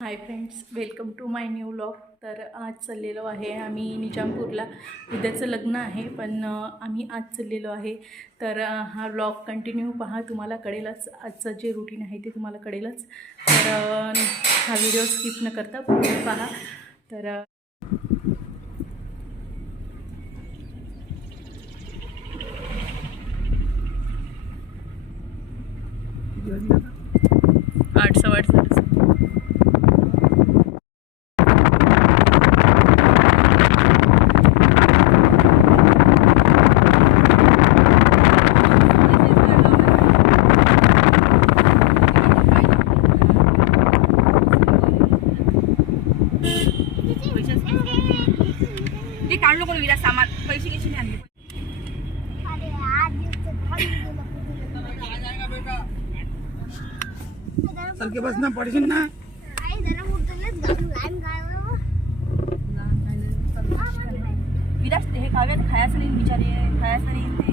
Hi friends welcome to my new vlog तर आज चाललेलो आहे आम्ही निजामपूरला. उद्याचं लग्न आहे पण आम्ही आज चाललेलो आहे. तर हा ब्लॉग कंटिन्यू पहा. तुम्हाला कळेलच आजचं जे रुटीन आहे ते तुम्हाला कळेलच. तर हा व्हिडिओ स्किप न करता पूर्ण पहा. तर आठ सव्वा आठ ते काढलो कोण विरा सामान. पैसे कशी नाही आणले? चल के बस ना पडशील ना. विराज हे काव्यात खायचं नाही बिचारे खायचं नाही ते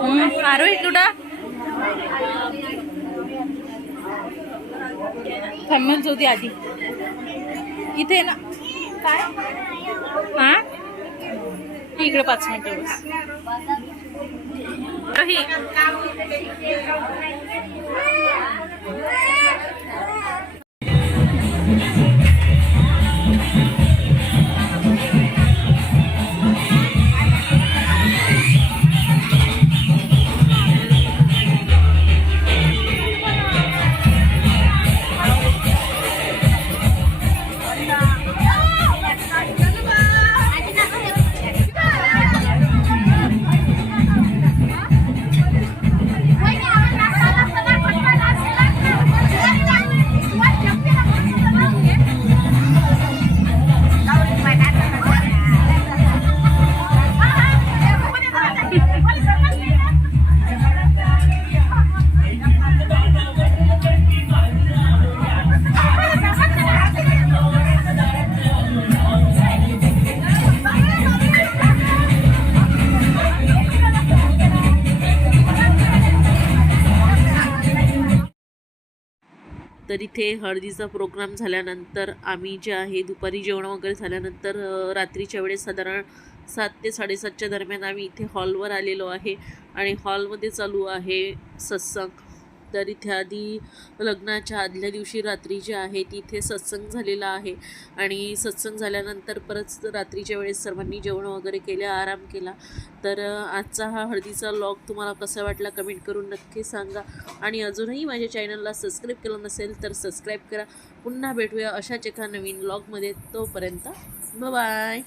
ना आरोही तुडा थांबून होती आधी. इथे ना. काय हा? इकडे पाच मिनिटं बस. तर इथे हळदीचा प्रोग्राम झाल्यानंतर आम्ही जे आहे दुपारी जेवण वगैरे झाल्यानंतर रात्रीच्या वेळेस साधारण सात ते साडेसातच्या दरम्यान आम्ही इथे हॉलवर आलेलो आहे. आणि हॉलमध्ये चालू आहे सत्संग. तर इथे आधी लग्नाच्या आदल्या दिवशी रात्री जी आहे तिथे सत्संग झालेला आहे. आणि सत्संग झाल्यानंतर परत रात्रीच्या वेळेस सर्वांनी जेवण वगैरे केले आराम केला. तर आजचा हा हळदीचा लॉग तुम्हाला कसा वाटला कमेंट करून नक्की सांगा. आणि अजूनही माझ्या चॅनलला सबस्क्राईब केलं नसेल तर सबस्क्राईब करा. पुन्हा भेटूया अशाच एका नवीन लॉगमध्ये तोपर्यंत बाय